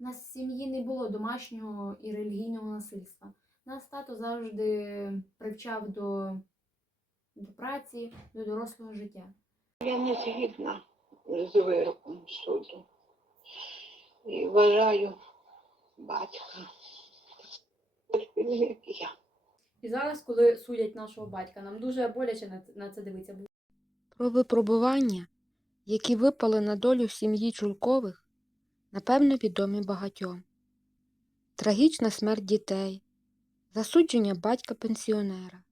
У нас в сім'ї не було домашнього і релігійного насильства. Нас тато завжди привчав до, до праці, до дорослого життя. Я не згідна з вироком суду. І вважаю батька таким, як я. І зараз, коли судять нашого батька, нам дуже боляче на це- дивитися. Про випробування, які випали на долю сім'ї Чулкових, напевно, відомі багатьом. Трагічна смерть дітей, засудження батька-пенсіонера.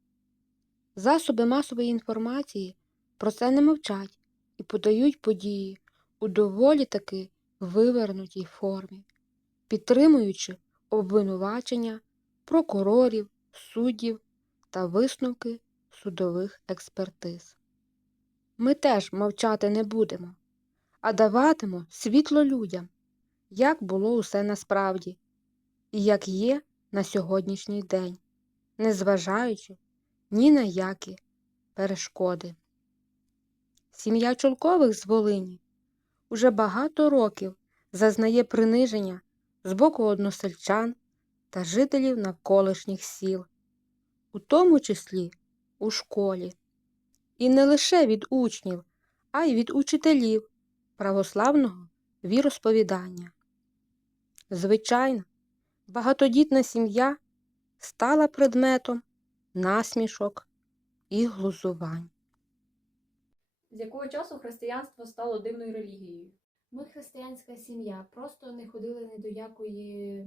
Засоби масової інформації про це не мовчать і подають події у доволі таки вивернутій формі, підтримуючи обвинувачення прокурорів, суддів та висновки судових експертиз. Ми теж мовчати не будемо, а даватимо світло людям, як було усе насправді, і як є на сьогоднішній день, незважаючи ні на які перешкоди. Сім'я Чулкових з Волині уже багато років зазнає приниження з боку односельчан та жителів навколишніх сіл, у тому числі у школі. І не лише від учнів, а й від учителів православного віросповідання. Звичайно, багатодітна сім'я стала предметом насмішок і глузувань. З якого часу християнство стало дивною релігією? Ми християнська сім'я, просто не ходили ні до якої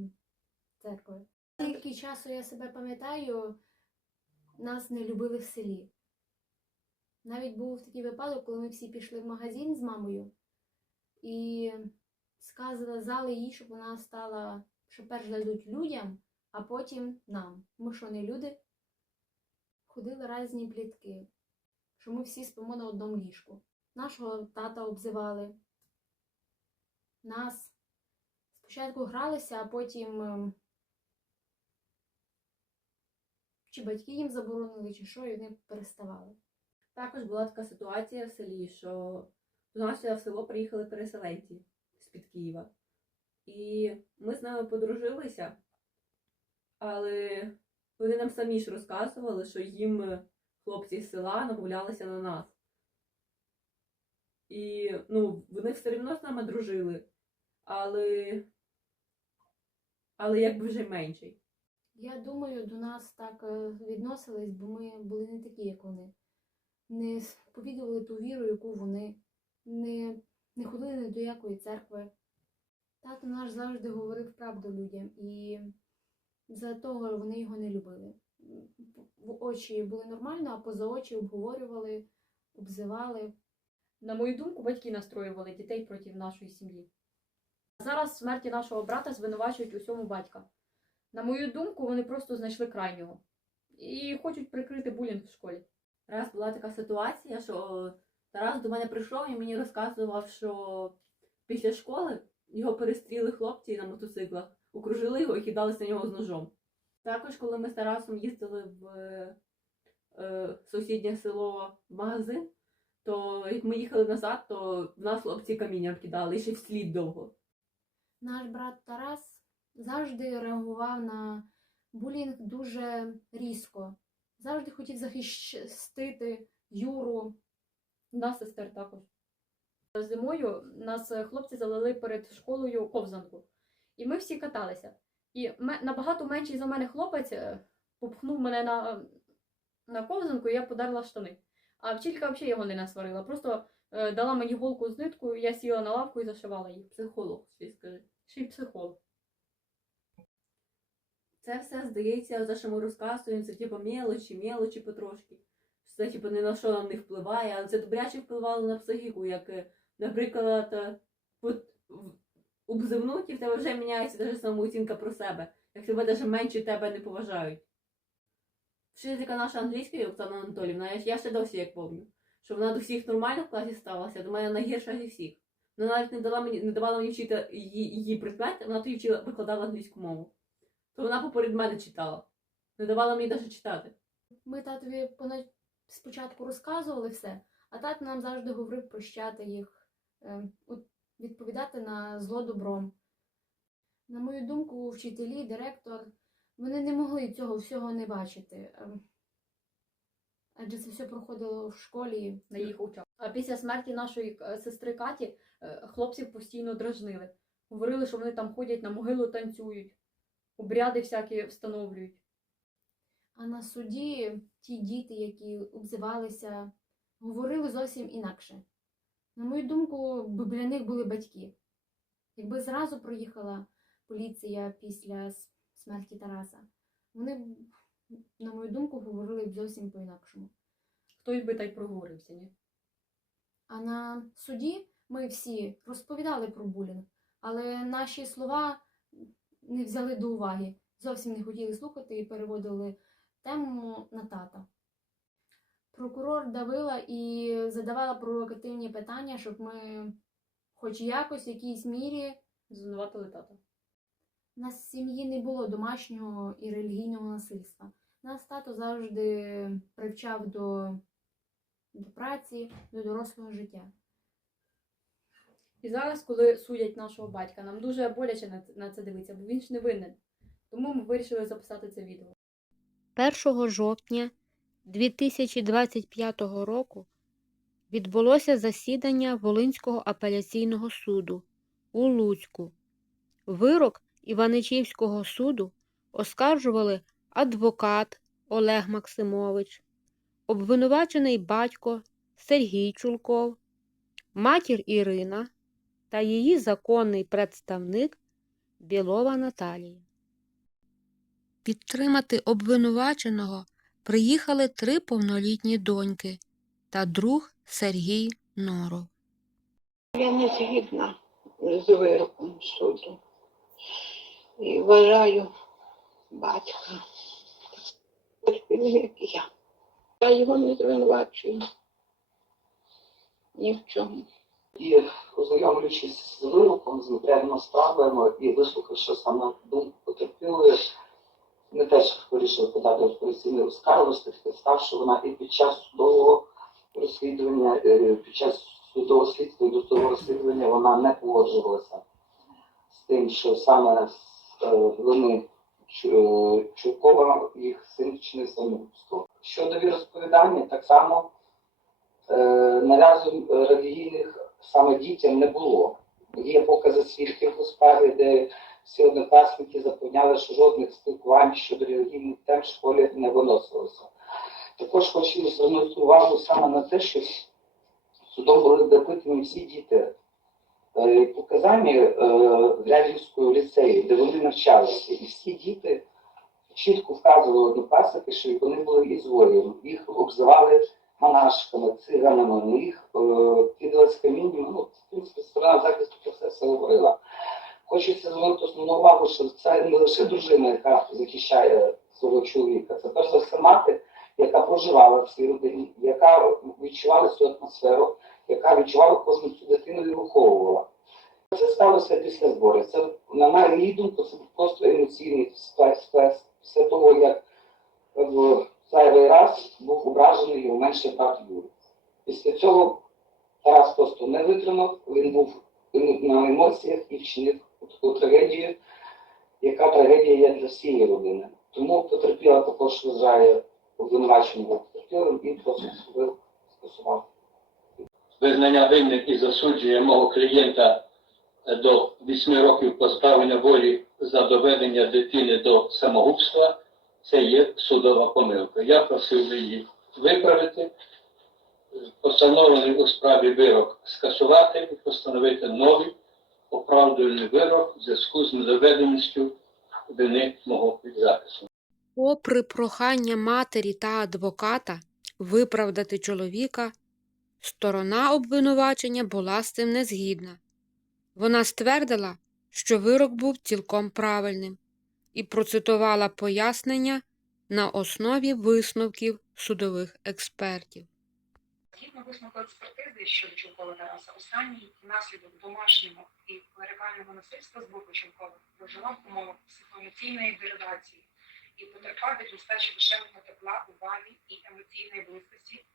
церкви. Скільки часу я себе пам'ятаю, нас не любили в селі. Навіть був такий випадок, коли ми всі пішли в магазин з мамою і сказали їй, щоб вона стала, що перш дадуть людям, а потім нам. Ми що не люди? Ходили різні плітки, що ми всі спимо на одному ліжку. Нашого тата обзивали. Нас спочатку гралися, а потім ем, чи батьки їм заборонили, чи що, і вони переставали. Також була така ситуація в селі, що до нас в село приїхали переселенці з-під Києва. І ми з ними подружилися, але вони нам самі ж розказували, що їм хлопці з села намовлялися на нас. І ну, вони все одно з нами дружили, але, але якби вже менший. Я думаю, до нас так е, відносились, бо ми були не такі, як вони. Не сповідували ту віру, яку вони, не, не ходили ні до якої церкви. Тато наш завжди говорив правду людям, і за того вони його не любили. В очі були нормально, а поза очі обговорювали, обзивали. На мою думку, батьки настроювали дітей проти нашої сім'ї. Зараз в смерті нашого брата звинувачують усьому батька. На мою думку, вони просто знайшли крайнього і хочуть прикрити булінг в школі. Раз була така ситуація, що Тарас до мене прийшов і мені розказував, що після школи його перестріли хлопці на мотоциклах, окружили його і кидалися на нього з ножом. Також, коли ми з Тарасом їздили в е, сусіднє село магазин, то як ми їхали назад, то в нас хлопці камінням кидали і ще вслід довго. Наш брат Тарас завжди реагував на булінг дуже різко. Завжди хотів захистити Юру. Нас сестер також. Зимою нас е, хлопці залили перед школою ковзанку. І ми всі каталися. І набагато менший за мене хлопець е, попхнув мене на, на ковзанку, і я подарила штани. А вчителька взагалі його не насварила. Просто е, дала мені голку з ниткою, я сіла на лавку і зашивала її. Психолог, ще й скажи. Ще й психолог. Це все здається, за розказуємо, це типу мелочі, мелочі потрошки. Це типу ні на що нам не впливає, але це добряче впливало на психіку, як, е, наприклад, е, обзивнуть, і в тебе вже міняється навіть самооцінка про себе, як тебе навіть менше тебе не поважають. Вчителька наша англійської Оксана Анатолівна, я, ще досі як пам'ятаю, що вона до всіх нормально в класі ставилася, до мене найгірша зі всіх. Вона навіть не дала мені не давала мені вчити її, її предмет, вона тоді вчила, викладала англійську мову. То вона поперед мене читала. Не давала мені навіть читати. Ми татові пона- спочатку розказували все, а тато нам завжди говорив прощати їх, ем, відповідати на зло добром. На мою думку, вчителі, директор, вони не могли цього всього не бачити. Ем, Адже це все проходило в школі. на їх очах. А після смерті нашої е, сестри Каті е, хлопців постійно дражнили. Говорили, що вони там ходять на могилу, танцюють, обряди всякі встановлюють. А на суді ті діти, які обзивалися, говорили зовсім інакше. На мою думку, для них були батьки. Якби зразу проїхала поліція після смерті Тараса, вони б, на мою думку, говорили б зовсім по-інакшому. Хтось би та й проговорився, ні? А на суді ми всі розповідали про булінг, але наші слова не взяли до уваги, зовсім не хотіли слухати і переводили тему на тата. Прокурор давила і задавала провокативні питання, щоб ми хоч якось в якійсь мірі Звинуватили тата. у нас в сім'ї не було домашнього і релігійного насильства. Нас тато завжди привчав до, до праці, до дорослого життя. І зараз, коли судять нашого батька, нам дуже боляче на це- дивитися, бо він ж не винен. Тому ми вирішили записати це відео. 1 жовтня 2025 року відбулося засідання Волинського апеляційного суду у Луцьку. Вирок Іваничівського суду оскаржували адвокат Олег Максимович, обвинувачений батько Сергій Чулков, матір Ірина та її законний представник Білова Наталія. Підтримати обвинуваченого приїхали три повнолітні доньки та друг Сергій Норов. Я не згідна з вироком суду. І вважаю батька таким, як я. Я його не звинувачую. Ні в чому. І ознайомлюючись з вироком, з матеріальними справами і вислухавши саме думку потерпілої, ми теж вирішили подати апеляційний скаргу з підстав, що вона і під час судового розслідування, е, під час судового слідства і досудового розслідування вона не погоджувалася з тим, що саме е, вони Чу- е, Чуркова їх син чинив самогубство. Щодо віросповідання, так само е, е, релігійних саме дітям не було. Є покази свідків у справі, де всі однокласники запевняли, що жодних спілкувань щодо релігійних тем в школі не виносилося. Також хочу звернути увагу саме на те, що судом були допитані всі діти. Е, Показання е, Рядівського ліцею, де вони навчалися, і всі діти чітко вказували однокласники, що вони були ізгоєм. Їх обзивали монашками, циганами, на їх е, кидали з камінням. Ну, в принципі, сторона захисту про все говорила. Хочеться звернути основну увагу, що це не лише дружина, яка захищає свого чоловіка, це перш за все мати, яка проживала в цій родині, яка відчувала цю атмосферу, яка відчувала кожну цю дитину і виховувала. Це сталося після збору. Це, на мою думку, це просто емоційний спес після того, як в зайвий раз був ображений його менший брат Юрій. Після цього Тарас просто не витримав, він був на емоціях і вчинив таку трагедію, яка трагедія є для всієї родини. Тому потерпіла також вважає обвинувачення потерпілим і просить суду скасувати. визнання винним і засуджує мого клієнта до 8 років позбавлення волі за доведення дитини до самогубства, це є судова помилка. Я просив її виправити, е, постановлений у справі вирок скасувати і постановити новий оправдувальний вирок в зв'язку з недоведеністю вини мого підзахису. Попри прохання матері та адвоката виправдати чоловіка, сторона обвинувачення була з цим не згідна. Вона ствердила, що вирок був цілком правильним і процитувала пояснення на основі висновків судових експертів. Згідно висновку експертизи щодо Чулкова Тараса, останній внаслідок домашнього і клерикального насильства з боку Чулкова проживав умовах психоемоційної деградації і потерпав від нестачі душевного тепла, уваги і емоційної близькості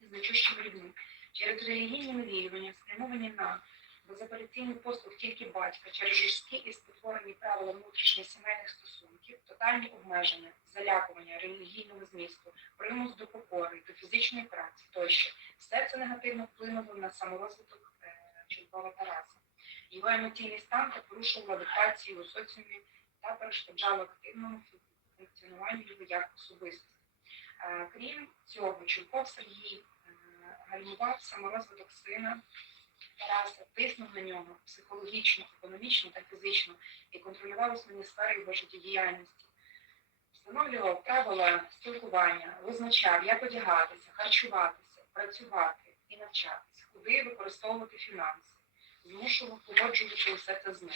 з значущими людьми. Через релігійні навіювання, спрямовані на безапеляційний послуг тільки батька через жорсткі і спотворені правила внутрішніх сімейних стосунків, тотальні обмеження, залякування релігійного змісту, примус до покори, до фізичної праці тощо. Все це негативно вплинуло на саморозвиток е, Чулкова Тараса. Його емоційний стан та порушував адаптацію у соціумі та перешкоджав активному функціонуванню його як особистості. Е, Крім цього, Чулков Сергій е, гальмував саморозвиток сина Тараса, тиснув на нього психологічно, економічно та фізично і контролював основні сфери його життєдіяльності. Встановлював правила спілкування, визначав, як одягатися, харчуватися, працювати і навчатися, куди використовувати фінанси, змушував погоджувати усе це з ним.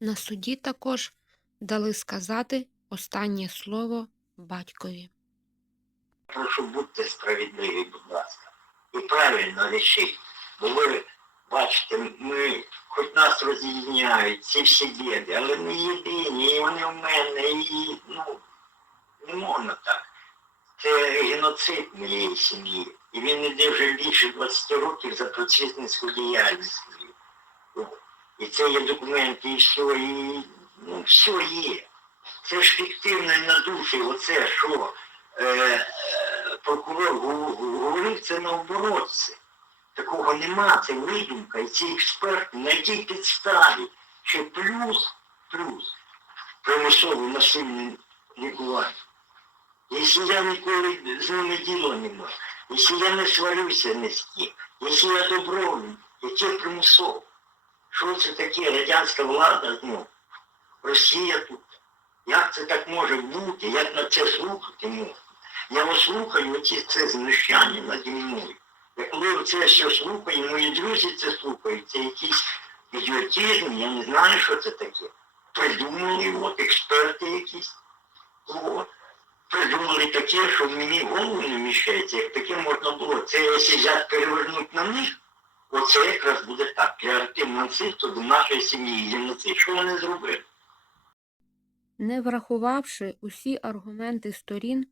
На суді також дали сказати останнє слово батькові. Прошу будьте справедливі, будь ласка. І правильно рішіть. Бо ви бачите, ми, хоч нас роз'єдняють, ці всі діди, але ми єдині, і вони в мене, і ну, не можна так. Це геноцид моєї сім'ї. І він іде вже більше 20 років за просвітницьку діяльність. І це є документи, і все, і ну, все є. Це ж фіктивно і на оце що е, е, прокурор говорив, це наоборот. Це. Такого нема, це видумка. І ці експерти на якій підставі, що плюс, плюс примусове насильне лікування. Якщо я ніколи з ними діла не маю, якщо я не сварюся з ким, якщо я добровольний, яке примусово? Що це таке радянська влада знову? Росія тут. Як це так може бути? Як на це слухати можна? Я вас слухаю, оці це знущання наді мною. І коли це все слухаю, мої друзі це слухають, це якийсь ідіотизм, я не знаю, що це таке. Придумали, от, експерти якісь. От. Придумали таке, що мені голову не вміщається, як таке можна було. Це якщо взяти перевернути на них, оце якраз буде так. Креативне насильство до нашої сім'ї. Геноцид. Що вони зробили? Не врахувавши усі аргументи сторін,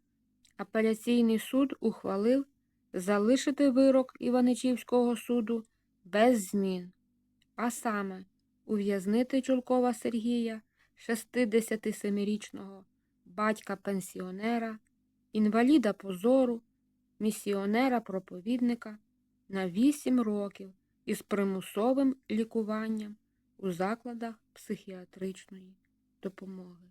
апеляційний суд ухвалив залишити вирок Іваничівського суду без змін, а саме ув'язнити Чулкова Сергія, 67-річного батька-пенсіонера, інваліда позору, місіонера-проповідника на 8 років із примусовим лікуванням у закладах психіатричної допомоги.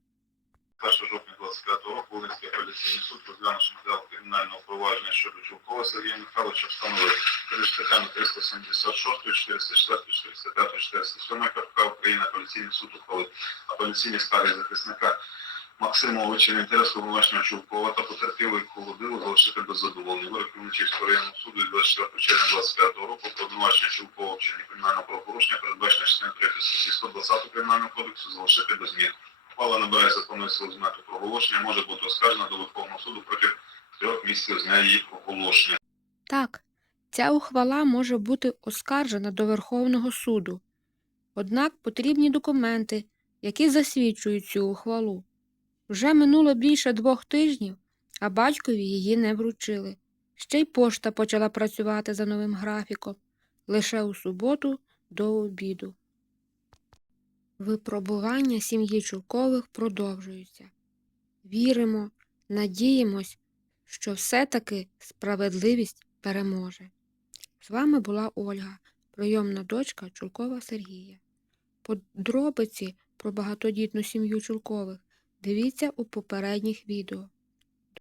1 жовтня 25 року Волинський апеляційний суд розглянувши матеріал кримінального провадження щодо Чулкова Сергія Михайловича встановив перед статтями 376, 404, 405, 407 КПК України апеляційний суд ухвалив апеляційні скарги захисника Максимовича в інтересу обвинуваченого Чулкова та потерпілої Холодилу залишити без задоволення. Вирок Кременчуцького районного суду від 24 червня 25 року про обвинувачення Чулкова в кримінального правопорушення передбачено частиною 3 статті 120 Кримінального кодексу залишити без змін. Ухвала набирає законної сили з мету проголошення, може бути оскаржена до Верховного суду протягом трьох місяців з дня її проголошення. Так, ця ухвала може бути оскаржена до Верховного суду. Однак потрібні документи, які засвідчують цю ухвалу. Вже минуло більше двох тижнів, а батькові її не вручили. Ще й пошта почала працювати за новим графіком лише у суботу до обіду. Випробування сім'ї Чулкових продовжуються. Віримо, надіємось, що все-таки справедливість переможе. З вами була Ольга, прийомна дочка Чулкова Сергія. Подробиці про багатодітну сім'ю Чулкових дивіться у попередніх відео.